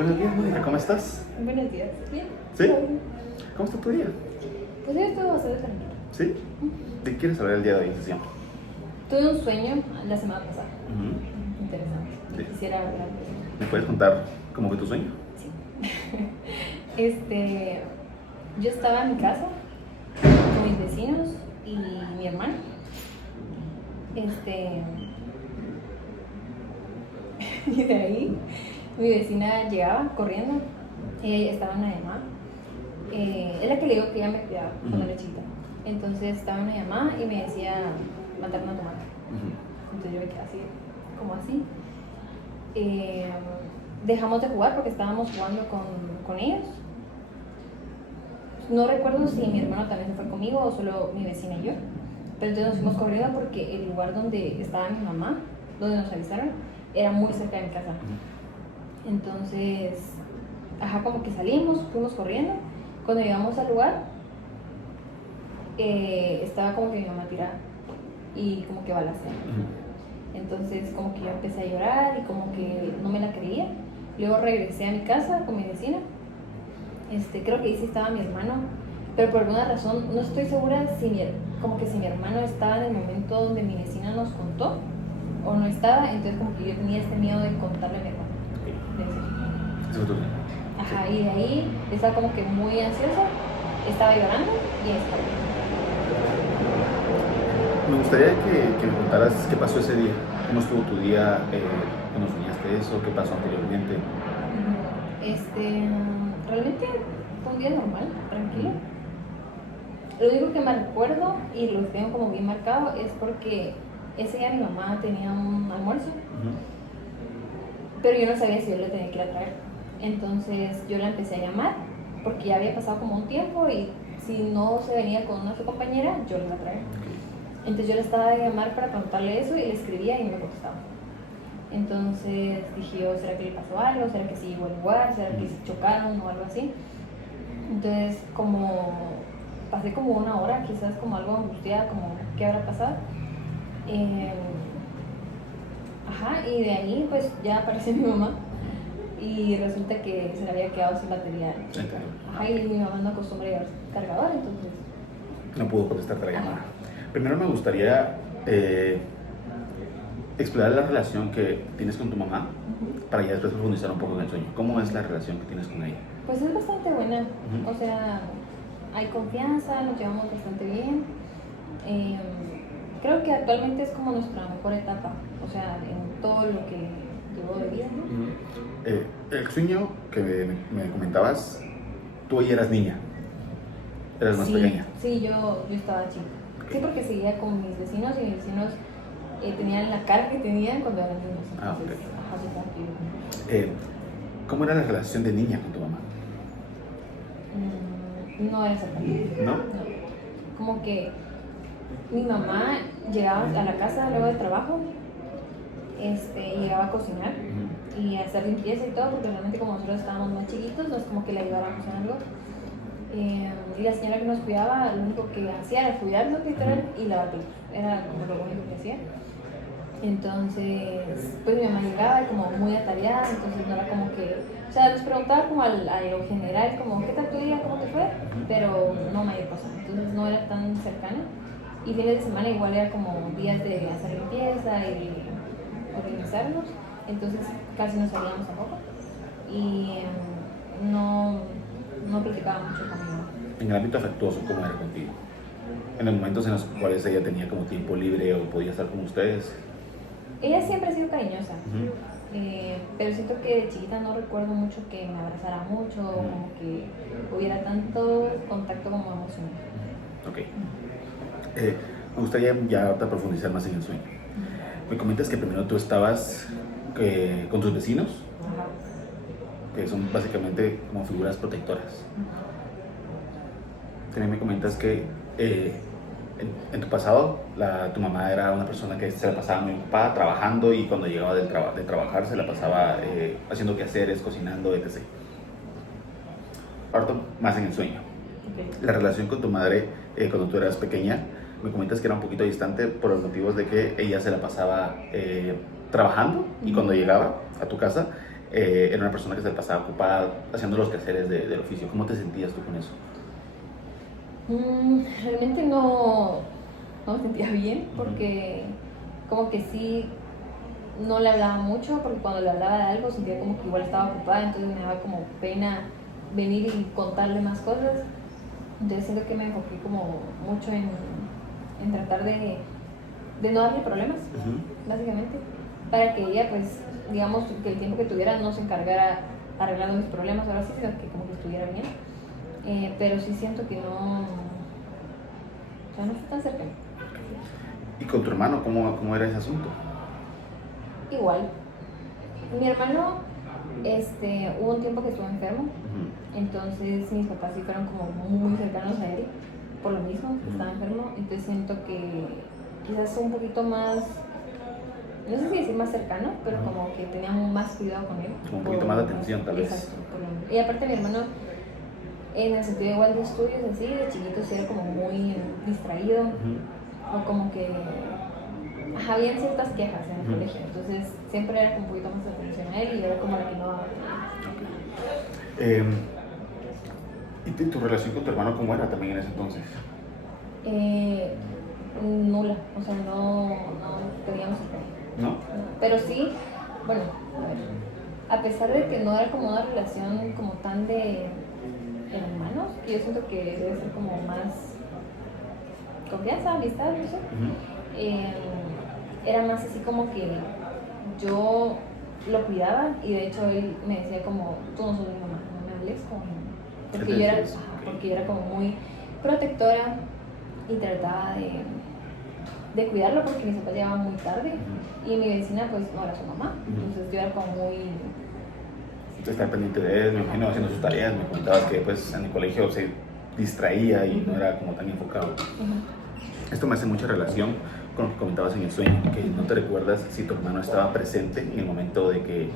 Buenos días, Mónica, ¿cómo estás? Buenos días. Bien. ¿Sí? ¿Todo bien? ¿Cómo está tu día? Pues yo estuve bastante tranquilo. ¿Sí? ¿De qué quieres hablar el día de hoy, sesión? Tuve un sueño la semana pasada. Ujú. Interesante. Sí. Quisiera hablar de eso. ¿Me puedes contar cómo fue tu sueño? Sí. Yo estaba en mi casa con mis vecinos y mi hermano. Y de ahí mi vecina llegaba corriendo. Ella estaba en una llamada. Es la que le digo que ella me cuidaba cuando era chiquita. Entonces estaba en una llamada y me decía matar una tomate. Entonces yo me quedé así, como así. Dejamos de jugar porque estábamos jugando con ellos. No recuerdo si mi hermano también se fue conmigo o solo mi vecina y yo. Pero entonces nos fuimos corriendo porque el lugar donde estaba mi mamá, donde nos avisaron, era muy cerca de mi casa. Entonces, como que salimos, fuimos corriendo. Cuando llegamos al lugar, estaba como que mi mamá tirada y como que balaceada. Entonces como que yo empecé a llorar y como que no me la creía. Luego regresé a mi casa con mi vecina. Creo que ahí sí estaba mi hermano, pero por alguna razón no estoy segura si como que si mi hermano estaba en el momento donde mi vecina nos contó o no estaba. Entonces como que yo tenía este miedo de contarle a mi hermano. Eso es tu sueño. Y de ahí estaba como que muy ansiosa, estaba llorando y ahí estaba. Me gustaría que me contaras qué pasó ese día. ¿Cómo estuvo tu día cuando soñaste eso? ¿Qué pasó anteriormente? Realmente fue un día normal, tranquilo. Lo único que me recuerdo y lo tengo como bien marcado es porque ese día mi mamá tenía un almuerzo, pero yo no sabía si yo le tenía que ir a traer. Entonces yo la empecé a llamar porque ya había pasado como un tiempo y si no se venía con una su compañera, yo le iba a traer. Entonces yo le estaba a llamar para preguntarle eso y le escribía y no me contestaba. Entonces dije yo, ¿será que le pasó algo? ¿Será que se llegó al lugar? ¿Será que se chocaron o algo así? Entonces como pasé como una hora, quizás como algo angustiada, como ¿qué habrá pasado? Y de ahí pues ya apareció mi mamá y resulta que se le había quedado sin batería. Y mi mamá no acostumbra llevar cargador, entonces no pudo contestarte la llamada. Primero me gustaría explorar la relación que tienes con tu mamá para ya después profundizar un poco en el sueño. ¿Cómo es la relación que tienes con ella? Pues es bastante buena. O sea, hay confianza, nos llevamos bastante bien. Creo que actualmente es como nuestra mejor etapa, o sea, en todo lo que llevo de vida, ¿no? El sueño que me comentabas, tú ahí eras niña, eras más pequeña. Sí, yo estaba chica. Sí, porque seguía con mis vecinos y mis vecinos tenían la cara que tenían cuando eran niños. Entonces, ¿Cómo era la relación de niña con tu mamá? No era exactamente. ¿No? No. Como que mi mamá llegaba a la casa luego del trabajo, llegaba a cocinar y a hacer limpieza y todo, porque realmente como nosotros estábamos más chiquitos, no es como que le ayudáramos en algo. Y la señora que nos cuidaba, lo único que hacía era cuidarnos literal y lavar platos. Era como lo único que hacía. Entonces, pues mi mamá llegaba como muy atareada, entonces no era como que, o sea, nos preguntaba como a lo general, como, ¿qué tal tu día? ¿Cómo te fue? Pero no mayor cosa, entonces no era tan cercana. Y fines de semana igual era como días de hacer limpieza y organizarnos, entonces casi no salíamos tampoco. Y no platicaba mucho conmigo. En el ámbito afectuoso, ¿cómo era contigo? En los momentos en los cuales ella tenía como tiempo libre o podía estar con ustedes. Ella siempre ha sido cariñosa, pero siento que de chiquita no recuerdo mucho que me abrazara mucho, como que hubiera tanto contacto como emocional. Ok. Me gustaría ya ahorita profundizar más en el sueño. Me comentas que primero tú estabas con tus vecinos, que son básicamente como figuras protectoras. También me comentas que en tu pasado tu mamá era una persona que se la pasaba muy ocupada trabajando y cuando llegaba de trabajar se la pasaba haciendo quehaceres, cocinando, etc. Ahorita más en el sueño. La relación con tu madre cuando tú eras pequeña, me comentas que era un poquito distante por los motivos de que ella se la pasaba trabajando y cuando llegaba a tu casa era una persona que se pasaba ocupada haciendo los quehaceres del oficio. ¿Cómo te sentías tú con eso? Realmente no me sentía bien porque como que sí no le hablaba mucho, porque cuando le hablaba de algo sentía como que igual estaba ocupada, entonces me daba como pena venir y contarle más cosas. Entonces siento que me enfoqué como mucho en tratar de no darle problemas, básicamente, para que ella, pues, digamos, que el tiempo que tuviera no se encargara arreglando mis problemas ahora sí, sino que como que estuviera bien. Pero sí siento que no está tan cercano. ¿Y con tu hermano cómo era ese asunto? Igual. Mi hermano, hubo un tiempo que estuvo enfermo, entonces mis papás sí fueron como muy cercanos a él, por lo mismo, que estaba enfermo, entonces siento que quizás un poquito más, no sé si decir más cercano, pero como que teníamos más cuidado con él. Como un poquito más de atención, tal vez. Exacto, y aparte mi hermano, en el sentido igual de estudios, así, de chiquito sí era como muy distraído, o como que habían ciertas quejas en el colegio, entonces siempre era como un poquito más de atención a él y yo era como la que no daba. ¿Y tu relación con tu hermano cómo era también en ese entonces? Nula, o sea, no teníamos ¿No? pero sí, bueno, a pesar de que no era como una relación como tan de hermanos, que yo siento que debe ser como más confianza, amistad, no sé. Era más así como que yo lo cuidaba y de hecho él me decía como, tú no sos mi mamá, no me hables como mi mamá. Porque yo era como muy protectora y trataba de cuidarlo porque mis papás llegaban muy tarde y mi vecina pues no era su mamá, entonces yo era como muy... Estar pendiente de él, me imagino haciendo sus tareas, me comentabas que pues en el colegio se distraía y no era como tan enfocado. Esto me hace mucha relación con lo que comentabas en el sueño, que no te recuerdas si tu hermano estaba presente en el momento de que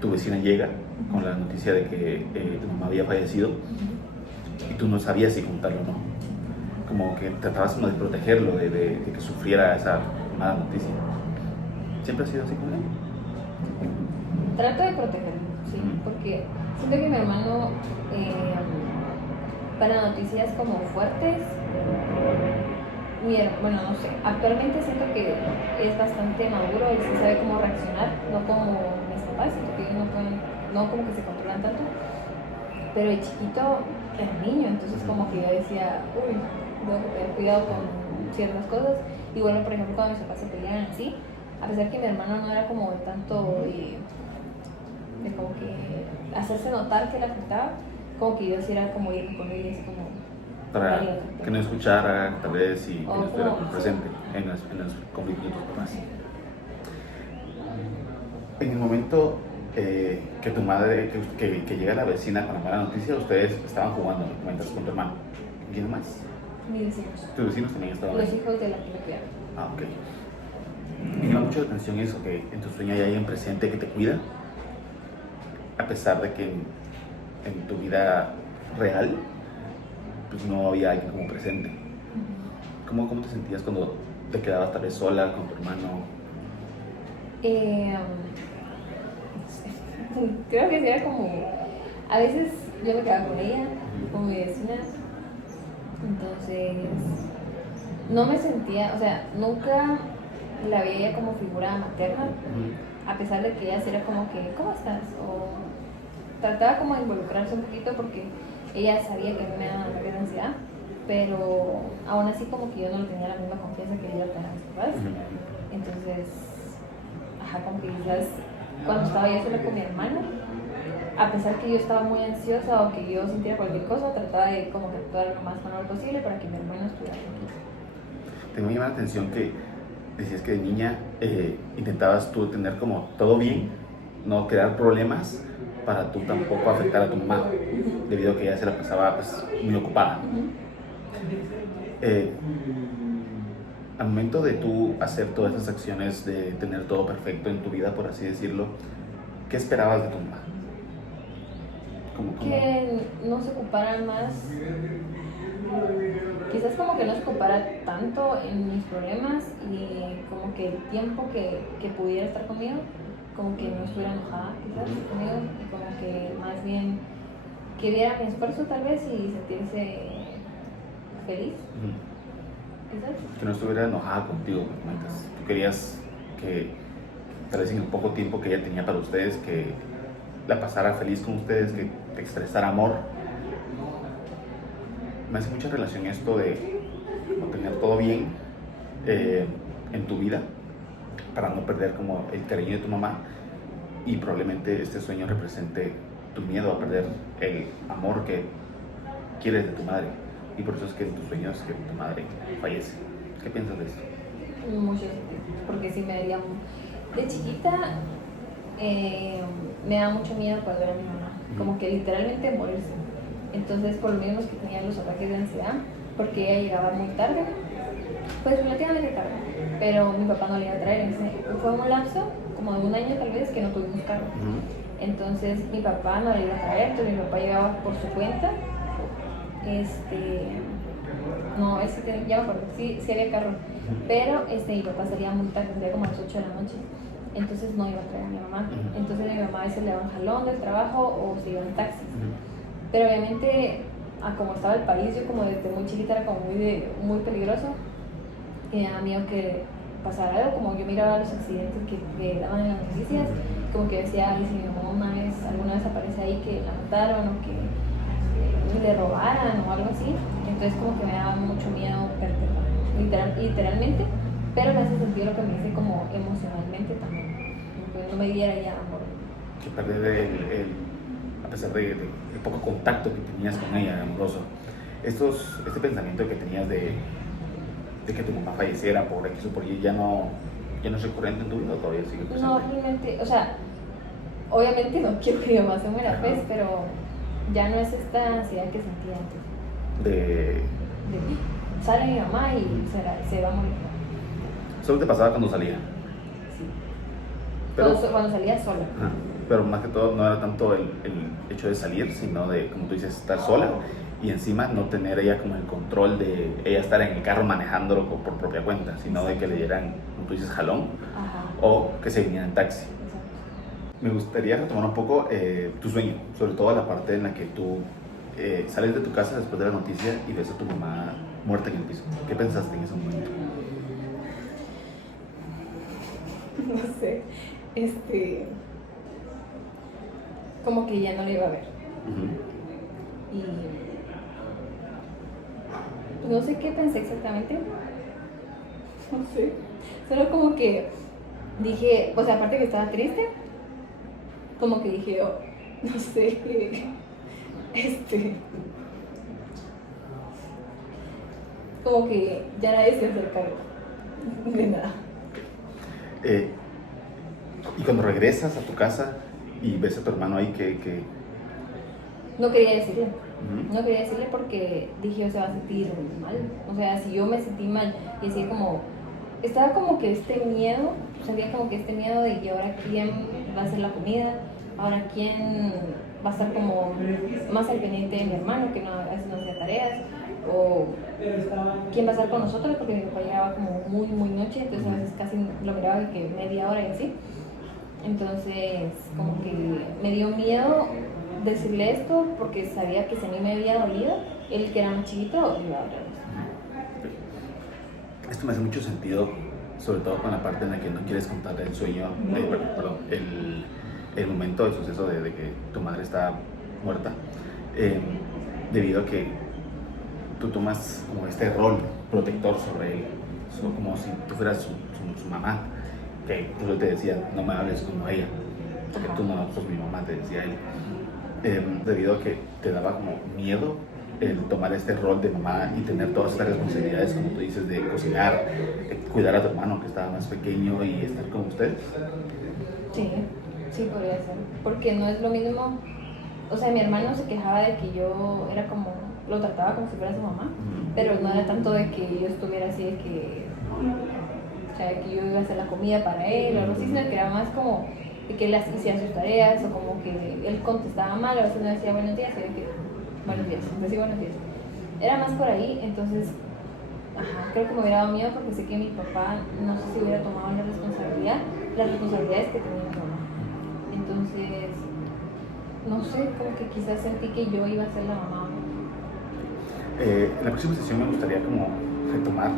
tu vecina llega con la noticia de que tu mamá había fallecido y tú no sabías si contarlo o no. Como que tratabas como de protegerlo, de que sufriera esa mala noticia. ¿Siempre ha sido así con él? Trato de protegerlo, sí, porque siento que mi hermano, para noticias como fuertes, bueno, no sé, actualmente siento que es bastante maduro y sí sabe cómo reaccionar, no como mis papás, siento que ellos no como que se controlan tanto, pero de chiquito era niño, entonces como que yo decía, uy, tengo que tener cuidado con ciertas cosas. Y bueno, por ejemplo, cuando mis papás se peleaban así, a pesar que mi hermano no era como tanto de como que hacerse notar que le afectaba, como que yo sí era como ir con él y así como... Para que no escuchara, tal vez, y que no estuviera como presente en los conflictos de tus papás. En el momento que tu madre, que llega la vecina con la mala noticia, ustedes estaban jugando, comentas, con tu hermano. ¿Quién más? Mis vecinos. ¿Tus vecinos también estaban ahí? Los hijos de la que me cuidaron. Ah, ok. Me llama mucho la atención eso, que en tu sueño hay alguien presente que te cuida, a pesar de que en tu vida real pues no había alguien como presente. ¿Cómo te sentías cuando te quedabas tal vez sola con tu hermano? Creo que sí era como... A veces yo me quedaba con ella, con mi vecina, entonces no me sentía, o sea, nunca la veía como figura materna, a pesar de que ella era como que, ¿cómo estás? O trataba como de involucrarse un poquito porque ella sabía que a mí me daba ataques de ansiedad, pero aún así como que yo no le tenía la misma confianza que ella tenía a mis papás. Entonces, como que quizás cuando estaba yo sola con mi hermana, a pesar que yo estaba muy ansiosa o que yo sintiera cualquier cosa, trataba de como que actuar lo más manual posible para que mi hermana estuviera tranquila. Te me llama la atención que decías que de niña intentabas tú tener como todo bien, no crear problemas para tú tampoco afectar a tu mamá, debido a que ella se la pasaba pues, muy ocupada. Al momento de tú hacer todas esas acciones, de tener todo perfecto en tu vida, por así decirlo, ¿qué esperabas de tu mamá? Que no se ocupara más, quizás como que no se ocupara tanto en mis problemas y como que el tiempo que pudiera estar conmigo como que no estuviera enojada quizás conmigo, y como que más bien que viera mi esfuerzo tal vez y sentirse feliz, quizás. Que no estuviera enojada contigo, me comentas. Tú querías que tal vez en el poco tiempo que ella tenía para ustedes, que la pasara feliz con ustedes, que te expresara amor. Me hace mucha relación esto de como tener todo bien en tu vida para no perder como el cariño de tu mamá, y probablemente este sueño represente tu miedo a perder el amor que quieres de tu madre, y por eso es que en tus sueños que tu madre fallece. ¿Qué piensas de esto? Mucho sentido, porque sí me daría... De chiquita me da mucho miedo cuando era mi mamá, como que literalmente morirse. Entonces, por lo mismo que tenía los ataques de ansiedad, porque ella llegaba muy tarde, pues relativamente tarde, pero mi papá no le iba a traer. Fue un lapso como de un año tal vez que no tuvimos carro. Entonces mi papá no le iba a traer, entonces mi papá llegaba por su cuenta. No, ya me acuerdo, sí había carro, pero mi papá salía muy tarde, salía como a las 8 de la noche, entonces no iba a traer a mi mamá. Entonces mi mamá a veces le daba un jalón del trabajo o se iba en taxis. Pero obviamente, como estaba el país, yo como desde muy chiquita era como muy peligroso, y me daba miedo que pasara algo. Como yo miraba los accidentes que daban en las noticias, como que decía, ay, si mi mamá alguna vez aparece ahí que la mataron o que le robaran o algo así. Entonces como que me daba mucho miedo perderla, literalmente, pero me hace sentir lo que me dice como emocionalmente también, que no me diera ya amor. Que perder a pesar del poco contacto que tenías con ella, amoroso. Este pensamiento que tenías de que tu mamá falleciera por X o por Y ya no es recurrente en tu vida, todavía sigue presente. No, realmente, o sea, obviamente no quiero que mi mamá se muera, pues, pero ya no es esta ansiedad que sentía antes. Sale mi mamá y se va a morir. ¿Solo te pasaba cuando salía? Sí. Pero, cuando salía sola. Pero más que todo no era tanto el hecho de salir, sino de, como tú dices, estar sola y encima no tener ella como el control de ella estar en el carro manejándolo por propia cuenta, sino de que le dieran, como tú dices, jalón. Ajá. O que se vinieran en taxi. Exacto. Me gustaría retomar un poco tu sueño, sobre todo la parte en la que tú sales de tu casa después de la noticia y ves a tu mamá muerta en el piso. ¿Qué pensaste en ese momento? No sé, como que ya no lo iba a ver. Y no sé qué pensé exactamente, no sé, solo como que dije, o sea, aparte que estaba triste, como que dije, no sé, como que ya nadie se acerca de nada. Y cuando regresas a tu casa y ves a tu hermano ahí, que no quería decirle. No quería decirle porque dije, se va a sentir mal. O sea, si yo me sentí mal y así como... Estaba como que miedo, sentía como que miedo de, ¿y ahora quién va a hacer la comida? ¿Ahora quién va a estar como más al pendiente de mi hermano, que a veces no hacía tareas? ¿O quién va a estar con nosotros? Porque mi papá llegaba como muy noche, entonces a veces casi lo miraba de que media hora y así. Entonces, como que me dio miedo decirle esto porque sabía que si a mí me había dolido, él que era más chiquito, iba a hablar. Esto me hace mucho sentido, sobre todo con la parte en la que no quieres contar el sueño, el momento del suceso de que tu madre está muerta, debido a que tú tomas como este rol protector sobre él, como si tú fueras su mamá, que yo te decía, no me hables como ella, porque tú no sos mi mamá, te decía él, debido a que te daba como miedo el tomar este rol de mamá y tener todas estas responsabilidades, como tú dices, de cocinar, cuidar a tu hermano que estaba más pequeño y estar con ustedes. Sí, podría ser, porque no es lo mismo. O sea, mi hermano se quejaba de que yo era como, lo trataba como si fuera su mamá, pero no era tanto de que yo estuviera así de que, o sea, que yo iba a hacer la comida para él o algo así, sino que era más como de que él hacía sus tareas o como que él contestaba mal, a veces no decía buenos días, sino que buenos días, decía buenos días. Era más por ahí, entonces, creo que me hubiera dado miedo porque sé que mi papá no sé si hubiera tomado las responsabilidades que tenía mi mamá. Entonces, no sé, como que quizás sentí que yo iba a ser la mamá. En la próxima sesión me gustaría como retomar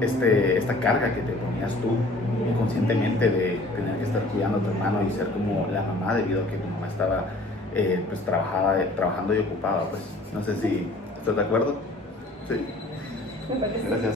esta carga que te ponías tú inconscientemente de tener que estar cuidando a tu hermano y ser como la mamá debido a que tu mamá estaba pues trabajando y ocupada. Pues no sé si estás de acuerdo. Sí. Me parece. Gracias.